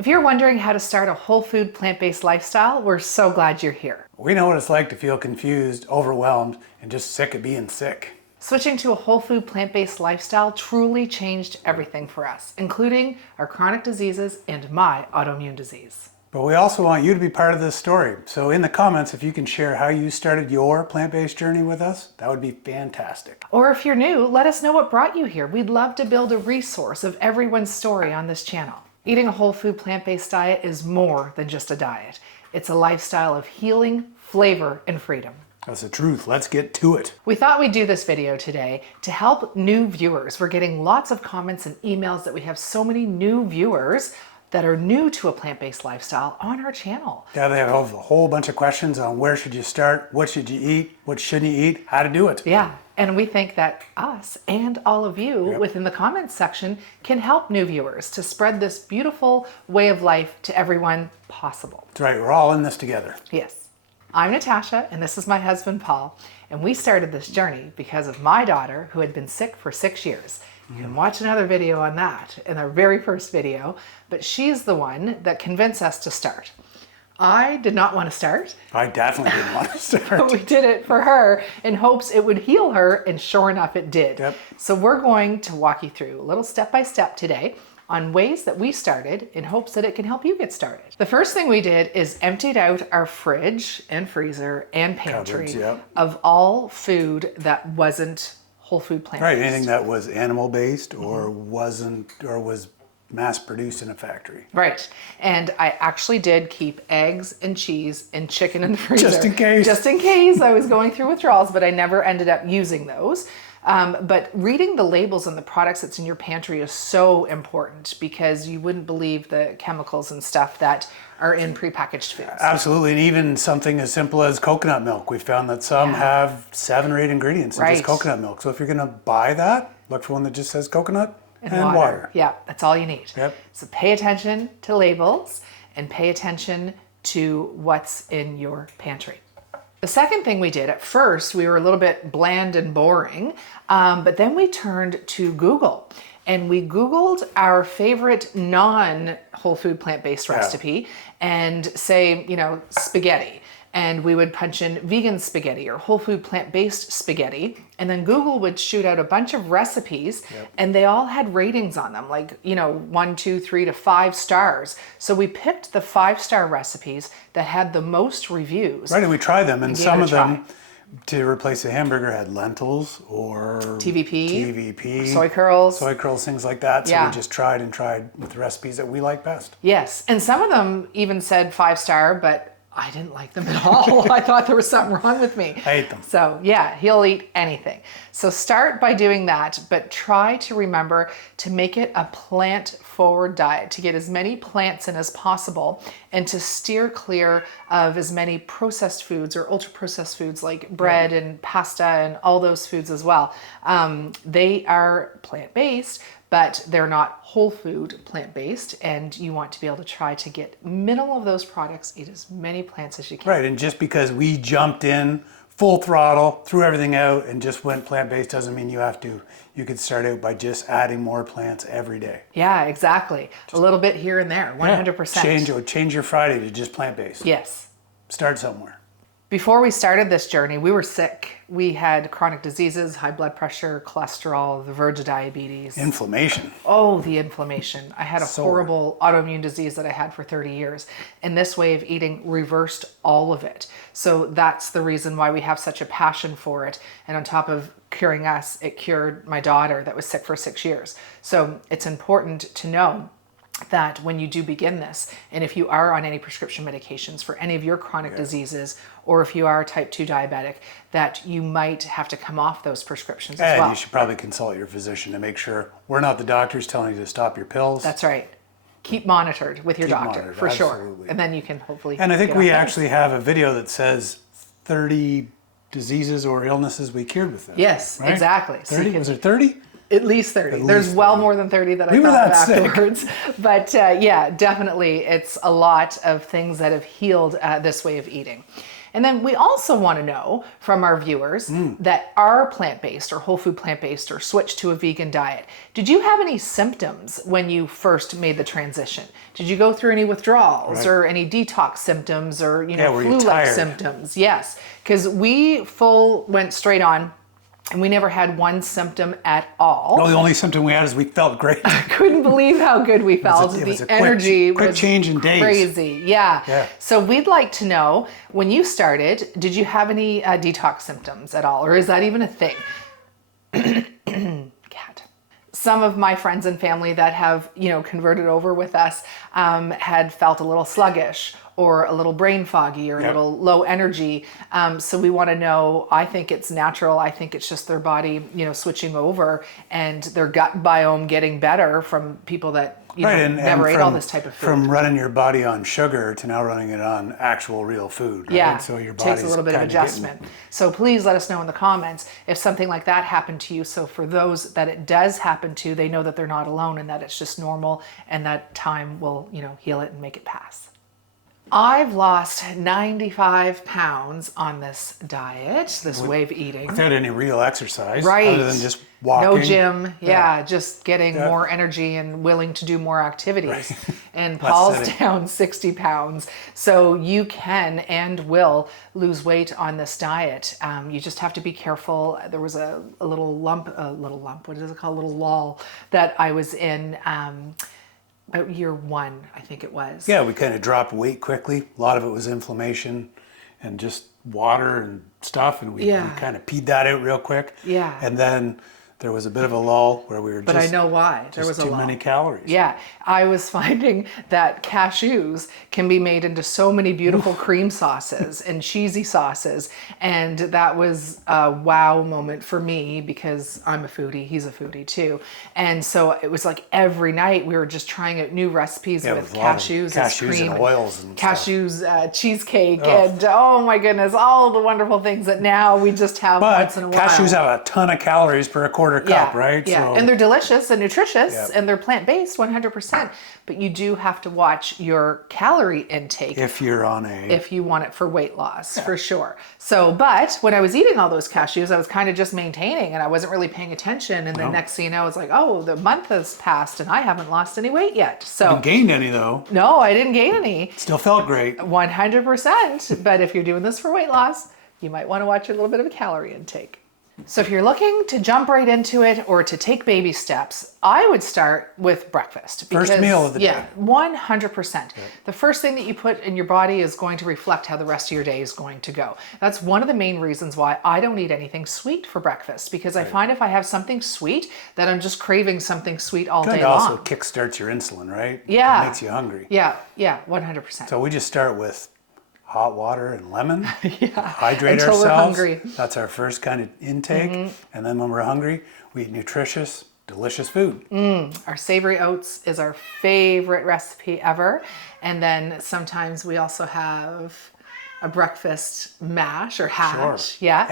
If you're wondering how to start a whole food plant-based lifestyle, we're so glad you're here. We know what it's like to feel confused, overwhelmed, and just sick of being sick. Switching to a whole food plant-based lifestyle truly changed everything for us, including our chronic diseases and my autoimmune disease. But we also want you to be part of this story. So in the comments, if you can share how you started your plant-based journey with us, that would be fantastic. Or if you're new, let us know what brought you here. We'd love to build a resource of everyone's story on this channel. Eating a whole food plant-based diet is more than just a diet. It's a lifestyle of healing, flavor, and freedom. That's the truth. Let's get to it. We thought we'd do this video today to help new viewers. We're getting lots of comments and emails that we have so many new viewers that are new to a plant-based lifestyle on our channel. Yeah, they have a whole bunch of questions on where should you start, what should you eat, what shouldn't you eat, how to do it. Yeah, and we think that us and all of you within the comments section can help new viewers to spread this beautiful way of life to everyone possible. That's right, we're all in this together. Yes. I'm Natasha, and this is my husband, Paul, and we started this journey because of my daughter, who had been sick for 6 years. You can watch another video on that in our very first video, but she's the one that convinced us to start. I did not want to start. I definitely didn't want to start. But we did it for her in hopes it would heal her, and sure enough it did. Yep. So we're going to walk you through a little step-by-step today on ways that we started in hopes that it can help you get started. The first thing we did is emptied out our fridge and freezer and pantry Cupboards, of all food that wasn't whole food plant-based. Right, anything that was animal-based or was mass-produced in a factory. Right, and I actually did keep eggs and cheese and chicken in the freezer. Just in case. Just in case I was going through withdrawals, but I never ended up using those. But reading the labels on the products that's in your pantry is so important because you wouldn't believe the chemicals and stuff that are in prepackaged foods. Absolutely, and even something as simple as coconut milk. We found that some have 7 or 8 ingredients in just coconut milk. So if you're gonna buy that, look for one that just says coconut and water. Yeah, that's all you need. Yep. So pay attention to labels and pay attention to what's in your pantry. The second thing we did, at first, we were a little bit bland and boring, but then we turned to Google. And we Googled our favorite non-whole food plant-based recipe and say, you know, spaghetti. And we would punch in vegan spaghetti or whole food plant-based spaghetti. And then Google would shoot out a bunch of recipes and they all had ratings on them, like, you know, 1, 2, 3 to 5 stars. So we picked the 5-star recipes that had the most reviews. Right, and we tried them, and some of them, to replace a hamburger, had lentils or TVP, soy curls, things like that. So we just tried with the recipes that we like best. Yes, and some of them even said 5-star, but I didn't like them at all. I thought there was something wrong with me. I ate them. So yeah, he'll eat anything. So start by doing that, but try to remember to make it a plant-forward diet, to get as many plants in as possible and to steer clear of as many processed foods or ultra-processed foods like bread and pasta and all those foods as well. They are plant-based, but they're not whole food plant-based, and you want to be able to try to get minimal of those products, eat as many plants as you can. Right, and just because we jumped in full throttle, threw everything out, and just went plant-based doesn't mean you have to. You could start out by just adding more plants every day. Yeah, exactly. A little bit here and there, 100%. Change your Friday to just plant-based. Yes. Start somewhere. Before we started this journey, we were sick. We had chronic diseases, high blood pressure, cholesterol, the verge of diabetes. Inflammation. Oh, the inflammation. I had a horrible autoimmune disease that I had for 30 years. And this way of eating reversed all of it. So that's the reason why we have such a passion for it. And on top of curing us, it cured my daughter that was sick for 6 years. So it's important to know that when you do begin this, and if you are on any prescription medications for any of your chronic diseases, or if you are type 2 diabetic, that you might have to come off those prescriptions as well. And you should probably consult your physician to make sure we're not the doctors telling you to stop your pills. That's right. Keep monitored with your doctor, for sure. And then you can hopefully And I think we actually have a video that says 30 diseases or illnesses we cured with this. Yes, right? exactly. 30? Was it 30? At least 30. There's well more than 30 that I thought of afterwards. But yeah, definitely it's a lot of things that have healed this way of eating. And then we also want to know from our viewers that are plant-based or whole food plant-based or switched to a vegan diet. Did you have any symptoms when you first made the transition? Did you go through any withdrawals or any detox symptoms or flu-like symptoms? Yes, because we went straight on. And we never had one symptom at all. No, the only symptom we had is we felt great. I couldn't believe how good we felt. It was a energy quick was change in days. Crazy, yeah. So we'd like to know, when you started, did you have any detox symptoms at all? Or is that even a thing? Cat. Some of my friends and family that have, converted over with us had felt a little sluggish or a little brain foggy or a little low energy. So we want to know, I think it's natural. I think it's just their body, switching over and their gut biome getting better from people that never ate all this type of food. From running your body on sugar to now running it on actual real food. Right? Yeah, so your takes a little bit of adjustment. So please let us know in the comments if something like that happened to you. So for those that it does happen to, they know that they're not alone and that it's just normal and that time will, heal it and make it pass. I've lost 95 pounds on this diet, this way of eating. Without any real exercise. Right. Other than just walking. No gym. Yeah, just getting more energy and willing to do more activities. Right. And Paul's down 60 pounds. So you can and will lose weight on this diet. You just have to be careful. There was a little lump, what is it called? A little lull that I was in about year 1, I think it was. Yeah, we kind of dropped weight quickly. A lot of it was inflammation and just water and stuff, and we kind of peed that out real quick. Yeah. And then there was a bit of a lull where we were But I know why. There was a too lull. many calories. Yeah. I was finding that cashews can be made into so many beautiful cream sauces and cheesy sauces. And that was a wow moment for me because I'm a foodie. He's a foodie too. And so it was like every night we were just trying out new recipes with cashews as cream. And oils and cashews, cheesecake, and oh my goodness, all the wonderful things that now we just have once in a while. Cashews have a ton of calories per quarter cup, right? Yeah, So, and they're delicious and nutritious and they're plant-based 100%, but you do have to watch your calorie intake if you're on if you want it for weight loss, for sure. So, but when I was eating all those cashews, I was kind of just maintaining and I wasn't really paying attention. And then next thing you know, it's like, oh, the month has passed and I haven't lost any weight yet. So you gained any though? No, I didn't gain any. Still felt great. 100%. But if you're doing this for weight loss, you might want to watch a little bit of a calorie intake. So if you're looking to jump right into it or to take baby steps, I would start with breakfast. First meal of the day. Yeah, 100%. The first thing that you put in your body is going to reflect how the rest of your day is going to go. That's one of the main reasons why I don't eat anything sweet for breakfast, because I find if I have something sweet, that I'm just craving something sweet all day long. It also kickstarts your insulin, right? Yeah. It makes you hungry. Yeah, 100%. So we just start with hot water and lemon, hydrate Until ourselves. we're hungry. That's our first kind of intake. And then when we're hungry, we eat nutritious, delicious food. Our savory oats is our favorite recipe ever. And then sometimes we also have a breakfast mash or hash. Sure. Yeah.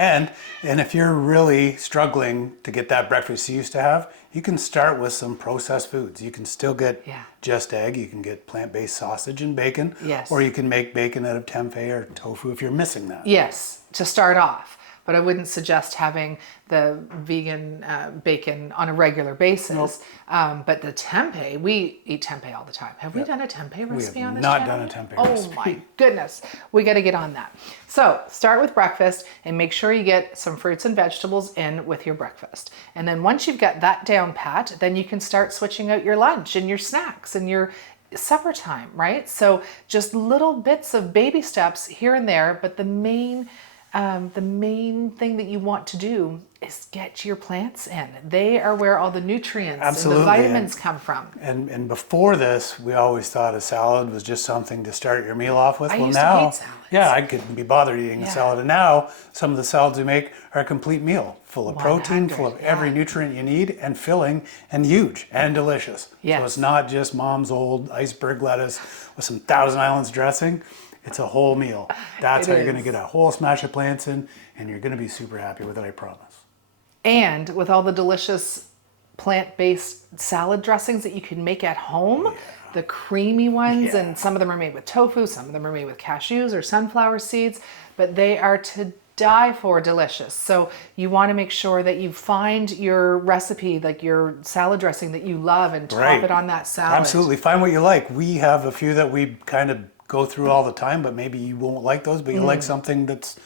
And if you're really struggling to get that breakfast you used to have, you can start with some processed foods. You can still get just egg. You can get plant-based sausage and bacon. Yes. Or you can make bacon out of tempeh or tofu if you're missing that. Yes, to start off. But I wouldn't suggest having the vegan bacon on a regular basis. Nope. But the tempeh, we eat tempeh all the time. Have we done a tempeh recipe on this channel? We have not done a tempeh recipe. Oh my goodness. We got to get on that. So start with breakfast and make sure you get some fruits and vegetables in with your breakfast. And then once you've got that down pat, then you can start switching out your lunch and your snacks and your supper time, right? So just little bits of baby steps here and there, but the main thing that you want to do is get your plants in. They are where all the nutrients and the vitamins come from. And before this, we always thought a salad was just something to start your meal off with. I used to hate salads. Yeah, I couldn't be bothered eating a salad. And now some of the salads we make are a complete meal, full of protein, full of every nutrient you need, and filling, and huge, and delicious. Yes. So it's not just mom's old iceberg lettuce with some Thousand Islands dressing. It's a whole meal. That's how you're going to get a whole smash of plants in, and you're going to be super happy with it, I promise. And with all the delicious plant-based salad dressings that you can make at home. The creamy ones, and some of them are made with tofu, some of them are made with cashews or sunflower seeds, but they are to die for delicious. So you want to make sure that you find your recipe, like your salad dressing that you love, and top it on that salad. Absolutely. Find what you like. We have a few that we kind of go through all the time, but maybe you won't like those, but you like something that's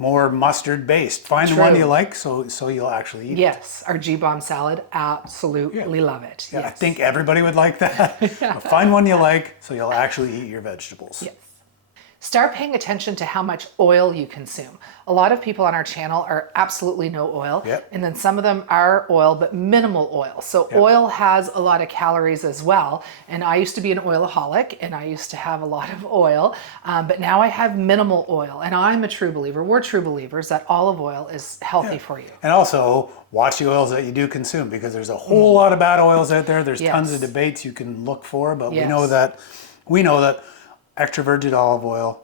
more mustard based. Find the one you like so you'll actually eat it. Yes, our G-bomb salad, absolutely love it. Yeah, yes. I think everybody would like that. Find one you like so you'll actually eat your vegetables. Yes. Start paying attention to how much oil you consume. A lot of people on our channel are absolutely no oil, and then some of them are oil, but minimal oil. So oil has a lot of calories as well. And I used to be an oilaholic, and I used to have a lot of oil, but now I have minimal oil. And I'm a true believer, we're true believers, that olive oil is healthy for you. And also, watch the oils that you do consume, because there's a whole lot of bad oils out there. There's tons of debates you can look for, but we know that extra virgin olive oil,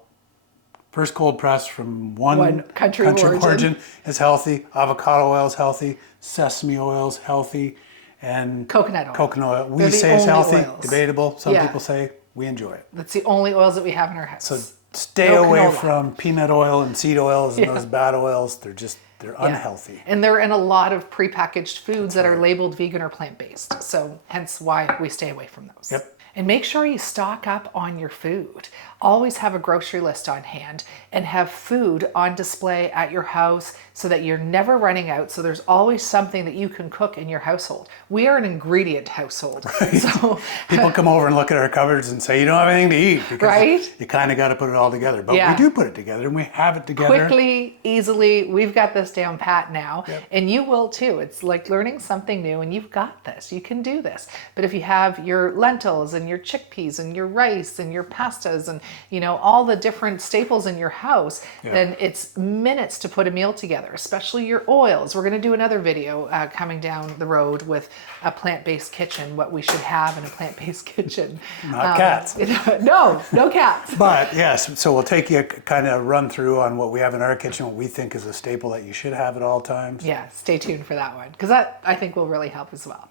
first cold press from one country of origin is healthy. Avocado oil is healthy. Sesame oil is healthy. And coconut oil. We say it's healthy. Debatable. Some people say we enjoy it. That's the only oils that we have in our house. So stay away from peanut oil and seed oils and those bad oils. They're unhealthy. And they're in a lot of prepackaged foods that are labeled vegan or plant-based. So hence why we stay away from those. And make sure you stock up on your food. Always have a grocery list on hand and have food on display at your house so that you're never running out. So there's always something that you can cook in your household. We are an ingredient household. So people come over and look at our cupboards and say, you don't have anything to eat, because you kind of got to put it all together. But we do put it together, and we have it together. Quickly, easily, we've got this down pat now, and you will too. It's like learning something new, and you've got this. You can do this. But if you have your lentils and your chickpeas and your rice and your pastas and all the different staples in your house, then it's minutes to put a meal together, especially your oils. We're going to do another video coming down the road with a plant-based kitchen, what we should have in a plant-based kitchen. Not cats. No cats. But yes, so we'll take you kind of run through on what we have in our kitchen, what we think is a staple that you should have at all times. Yeah, stay tuned for that one, because that I think will really help as well.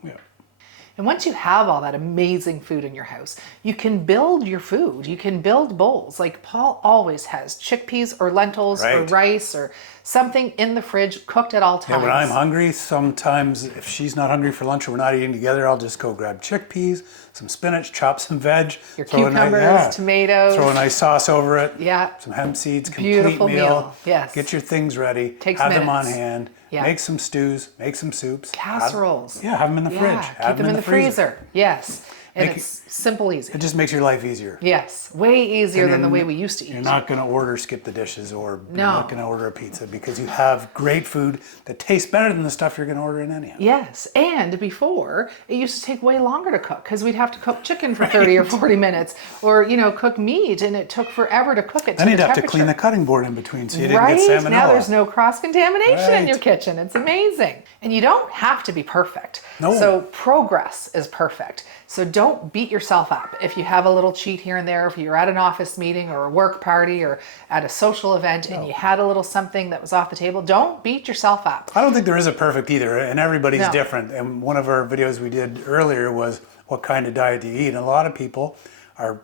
And once you have all that amazing food in your house, you can build your food. You can build bowls. Like Paul always has chickpeas or lentils or rice or something in the fridge cooked at all times. Yeah, when I'm hungry, sometimes if she's not hungry for lunch or we're not eating together, I'll just go grab chickpeas, some spinach, chop some veg. Your cucumbers, tomatoes. Throw a nice sauce over it. Yeah. Some hemp seeds, Beautiful complete meal. Yes. Get your things ready. Takes have minutes. them on hand. Yeah. Make some stews, make some soups. Casseroles. Have them in the fridge. Keep them in the freezer. Yes. And it's simple, easy. It just makes your life easier. Yes, way easier than the way we used to eat. You're not going to order skip the dishes, or you're not going to order a pizza, because you have great food that tastes better than the stuff you're going to order in anyhow. Yes, and before, it used to take way longer to cook, because we'd have to cook chicken for 30 or 40 minutes, or cook meat, and it took forever to cook it. Then you'd have to clean the cutting board in between so you didn't get salmonella. Now there's no cross-contamination in your kitchen. It's amazing. And you don't have to be perfect. No. So progress is perfect. So don't beat yourself up. If you have a little cheat here and there, if you're at an office meeting or a work party or at a social event and you had a little something that was off the table, don't beat yourself up. I don't think there is a perfect either, and everybody's different. And one of our videos we did earlier was what kind of diet do you eat? And a lot of people are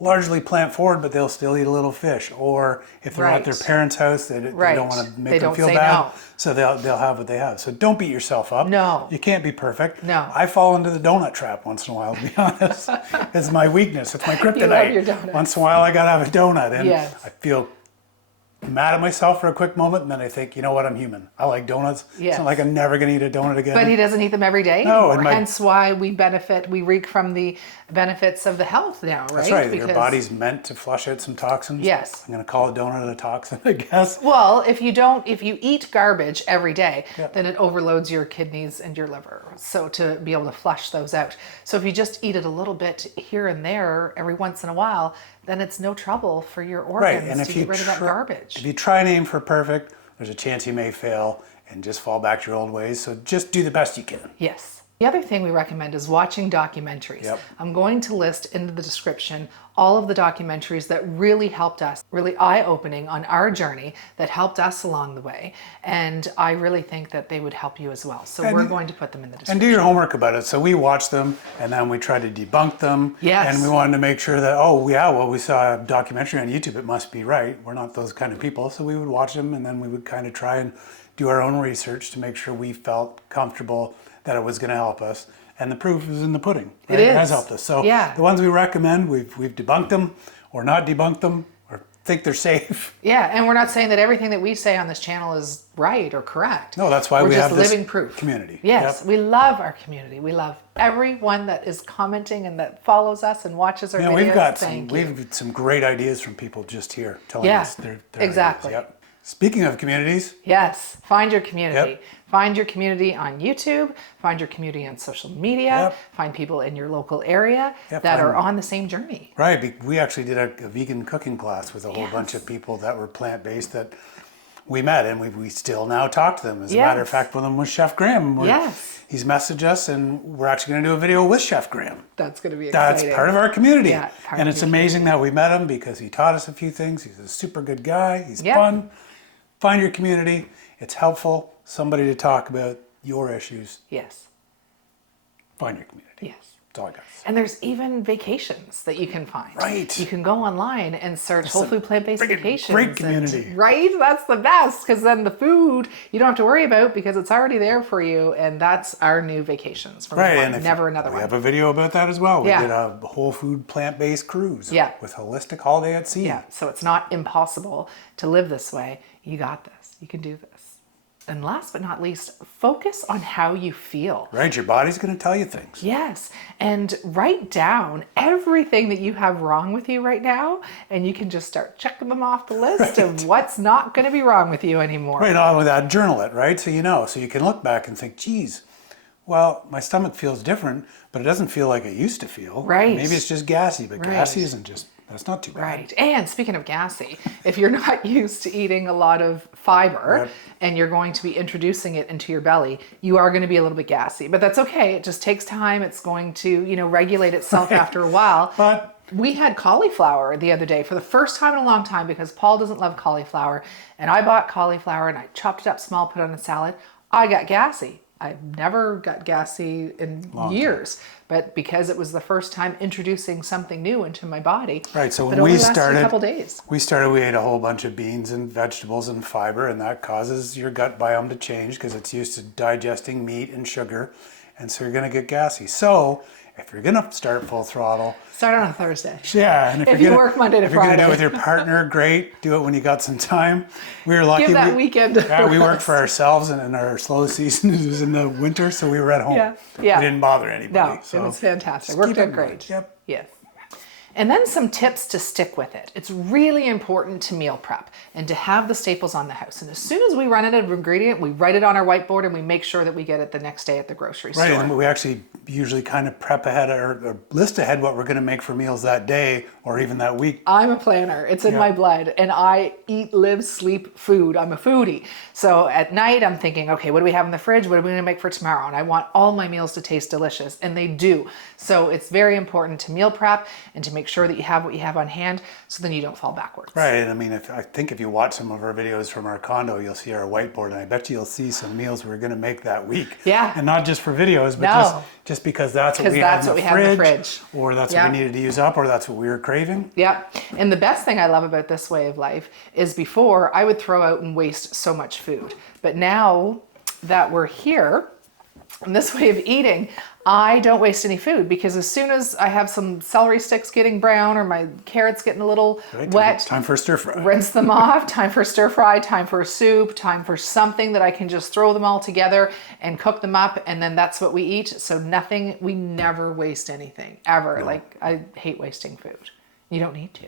largely plant forward, but they'll still eat a little fish. Or if they're at their parents' house, they don't want to make them feel bad, so they'll have what they have. So don't beat yourself up. No. You can't be perfect. No. I fall into the donut trap once in a while, to be honest. It's my weakness. It's my kryptonite. You love your donuts. Once in a while, I got to have a donut. And I feel mad at myself for a quick moment, and then I think, you know what, I'm human. I like donuts. It's not like I'm never going to eat a donut again. But he doesn't eat them every day anymore. Hence why we reap from the benefits of the health now, right? That's right. Your body's meant to flush out some toxins. Yes. I'm going to call a donut a toxin, I guess. Well, if you eat garbage every day, then it overloads your kidneys and your liver. So to be able to flush those out. So if you just eat it a little bit here and there every once in a while, then it's no trouble for your organs to get rid of that garbage. If you try and aim for perfect, there's a chance you may fail and just fall back to your old ways. So just do the best you can. Yes. The other thing we recommend is watching documentaries. Yep. I'm going to list in the description all of the documentaries that really helped us, really eye-opening on our journey, that helped us along the way. And I really think that they would help you as well. So we're going to put them in the description. And do your homework about it. So we watched them and then we tried to debunk them. Yes. And we wanted to make sure that, oh yeah, well, we saw a documentary on YouTube, it must be right. We're not those kind of people. So we would watch them and then we would kind of try and do our own research to make sure we felt comfortable that it was going to help us. And the proof is in the pudding. Right? It is. It has helped us. So yeah. the ones we recommend, we've debunked them or not debunked them or think they're safe. Yeah, and we're not saying that everything that we say on this channel is right or correct. No, that's why we're we just have this living proof. Community. Yes, Yep. we love our community. We love everyone that is commenting and that follows us and watches our videos. We've got some great ideas from people just here telling us their exactly. ideas. Yep. Speaking of communities. Yes, find your community. Yep. Find your community on YouTube, find your community on social media, find people in your local area that are on the same journey. Right, we actually did a vegan cooking class with a whole bunch of people that were plant-based that we met, and we still now talk to them. As a matter of fact, one of them was Chef Graham. He's messaged us, and we're actually going to do a video with Chef Graham. That's going to be exciting. That's part of our community. Yeah, and it's amazing that we met him because he taught us a few things. He's a super good guy. He's fun. Find your community. It's helpful. Somebody to talk about your issues. Yes. Find your community. Yes. That's all I got to say. And there's even vacations that you can find. Right. You can go online and search whole food plant-based vacations. Great community. Right? That's the best, because then the food you don't have to worry about because it's already there for you, and that's our new vacations. From right, and another one. We have a video about that as well. We did a whole food plant-based cruise with Holistic Holiday at Sea. Yeah, so it's not impossible to live this way. You got this. You can do this. And last but not least, focus on how you feel. Right, your body's going to tell you things. Yes, and write down everything that you have wrong with you right now, and you can just start checking them off the list of what's not going to be wrong with you anymore. Right, not only that, journal it, right? So you know, so you can look back and think, geez, well, my stomach feels different, but it doesn't feel like it used to feel. Right. Maybe it's just gassy, but gassy isn't just, that's not too bad. Right. And speaking of gassy, if you're not used to eating a lot of fiber and you're going to be introducing it into your belly, you are going to be a little bit gassy. But that's okay. It just takes time. It's going to, regulate itself after a while. But we had cauliflower the other day for the first time in a long time because Paul doesn't love cauliflower. And I bought cauliflower and I chopped it up small, put it on a salad. I got gassy. I've never got gassy in years, but because it was the first time introducing something new into my body. Right, so when we started, a couple days. we ate a whole bunch of beans and vegetables and fiber, and that causes your gut biome to change because it's used to digesting meat and sugar, and so you're going to get gassy. So if you're going to start full throttle, start on a Thursday. Yeah, and if you work Monday to Friday, if you're going to do it with your partner, great. Do it when you got some time. We were lucky. Give that weekend. Yeah, we worked for ourselves, and our slow season was in the winter, so we were at home. Yeah. We didn't bother anybody. No, so it was fantastic. Worked out great. Yep. Yes. And then some tips to stick with it. It's really important to meal prep and to have the staples on the house. And as soon as we run out of ingredient, we write it on our whiteboard and we make sure that we get it the next day at the grocery store. Right, and we actually usually kind of prep ahead or list ahead what we're going to make for meals that day or even that week. I'm a planner. It's in my blood. And I eat, live, sleep food. I'm a foodie. So at night, I'm thinking, okay, what do we have in the fridge? What are we going to make for tomorrow? And I want all my meals to taste delicious. And they do. So it's very important to meal prep and to make sure that you have what you have on hand so then you don't fall backwards. Right. And I mean, I think if you watch some of our videos from our condo, you'll see our whiteboard. And I bet you'll see some meals we're going to make that week. Yeah. And not just for videos, but just because that's what we have in the fridge. Or that's what we needed to use up, or that's what we were craving. Yep. And the best thing I love about this way of life is before I would throw out and waste so much food. But now that we're here, in this way of eating, I don't waste any food because as soon as I have some celery sticks getting brown or my carrots getting a little wet, time for stir fry. Rinse them off, time for stir fry, time for a soup, time for something that I can just throw them all together and cook them up, and then that's what we eat. So we never waste anything, ever. No. Like, I hate wasting food. You don't need to.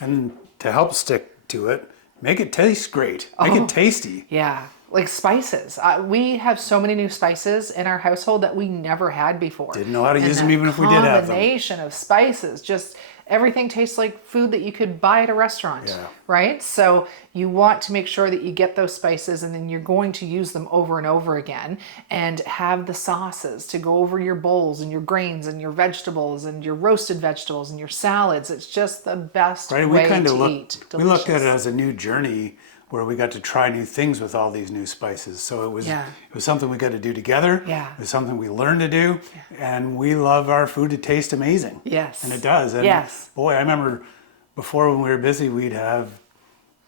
And to help stick to it, make it taste great. Make it tasty. Yeah. Like spices. We have so many new spices in our household that we never had before. Didn't know how to use them even if we did have them. Combination of spices, just everything tastes like food that you could buy at a restaurant, Yeah. right? So you want to make sure that you get those spices, and then you're going to use them over and over again, and have the sauces to go over your bowls and your grains and your vegetables and your roasted vegetables and your salads. It's just the best way to eat. We looked at it as a new journey where we got to try new things with all these new spices. So it was something we got to do together. Yeah. It was something we learned to do. And we love our food to taste amazing. Yes. And it does. And boy, I remember before when we were busy, we'd have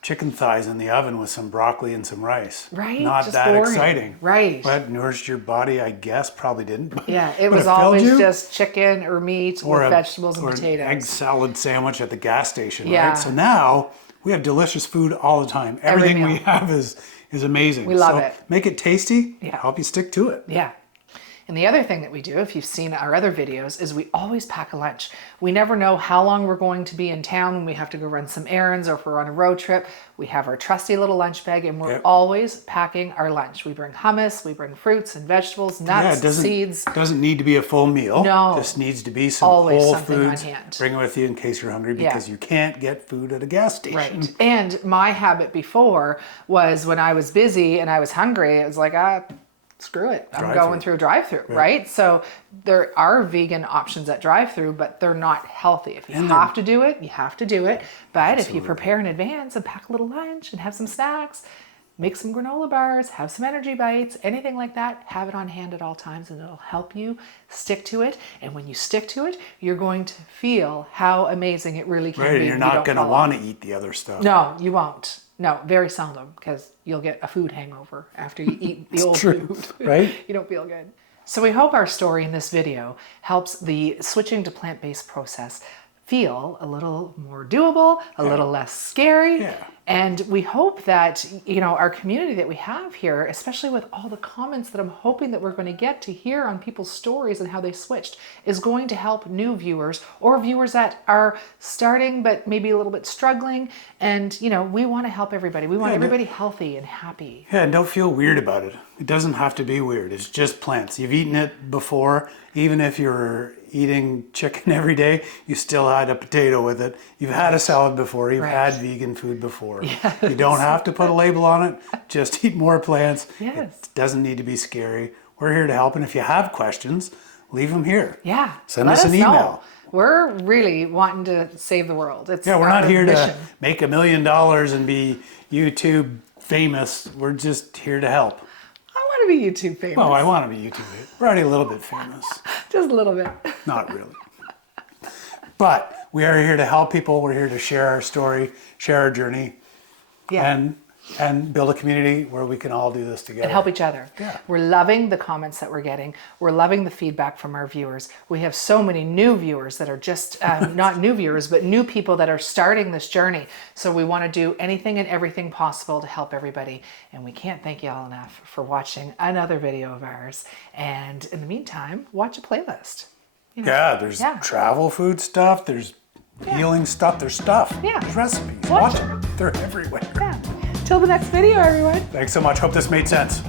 chicken thighs in the oven with some broccoli and some rice. Right. Not just that boring. exciting. Right. But nourished your body, I guess, probably didn't. Yeah, it was always just chicken or meat or vegetables and potatoes. An egg salad sandwich at the gas station, Yeah. right? So now we have delicious food all the time. Everything we have is amazing. We love it. Make it tasty, help you stick to it. Yeah. And the other thing that we do, if you've seen our other videos, is we always pack a lunch. We never know how long we're going to be in town when we have to go run some errands, or if we're on a road trip. We have our trusty little lunch bag, and we're always packing our lunch. We bring hummus, we bring fruits and vegetables, nuts, seeds. It doesn't need to be a full meal. No. It just needs to be some always whole something foods. on hand. Bring it with you in case you're hungry, because you can't get food at a gas station. Right. And my habit before was, when I was busy and I was hungry, it was like, screw it. I'm going through a drive-through, right? So there are vegan options at drive-through, but they're not healthy. If you have to do it, you have to do it. But if you prepare in advance and pack a little lunch and have some snacks, make some granola bars, have some energy bites, anything like that, have it on hand at all times, and it'll help you stick to it. And when you stick to it, you're going to feel how amazing it really can be. Right, and you're not going to want to eat the other stuff. No, you won't. No, very seldom, because you'll get a food hangover after you eat the old food. Right? You don't feel good. So we hope our story in this video helps the switching to plant-based process feel a little more doable, a little less scary. And we hope that, our community that we have here, especially with all the comments that I'm hoping that we're going to get to hear on people's stories and how they switched, is going to help new viewers, or viewers that are starting but maybe a little bit struggling. And, we want to help everybody. We want everybody healthy and happy. Yeah, and don't feel weird about it. It doesn't have to be weird. It's just plants. You've eaten it before. Even if you're eating chicken every day, you still had a potato with it. You've had a salad before. You've had vegan food before. Yes. You don't have to put a label on it. Just eat more plants. Yes. It doesn't need to be scary. We're here to help. And if you have questions, leave them here. Yeah. Send us an email. Know. We're really wanting to save the world. It's we're not here mission. to make $1 million and be YouTube famous. We're just here to help. I want to be YouTube famous. Well, I want to be YouTube famous. We're already a little bit famous. Just a little bit. Not really. But we are here to help people. We're here to share our story, share our journey, and build a community where we can all do this together. And help each other. Yeah. We're loving the comments that we're getting. We're loving the feedback from our viewers. We have so many new viewers that are just, not new viewers, but new people that are starting this journey. So we want to do anything and everything possible to help everybody. And we can't thank you all enough for watching another video of ours. And in the meantime, watch a playlist. There's travel food stuff. There's healing stuff. There's stuff. There's recipes. Watch them. They're everywhere. Till the next video, everyone. Thanks so much. Hope this made sense.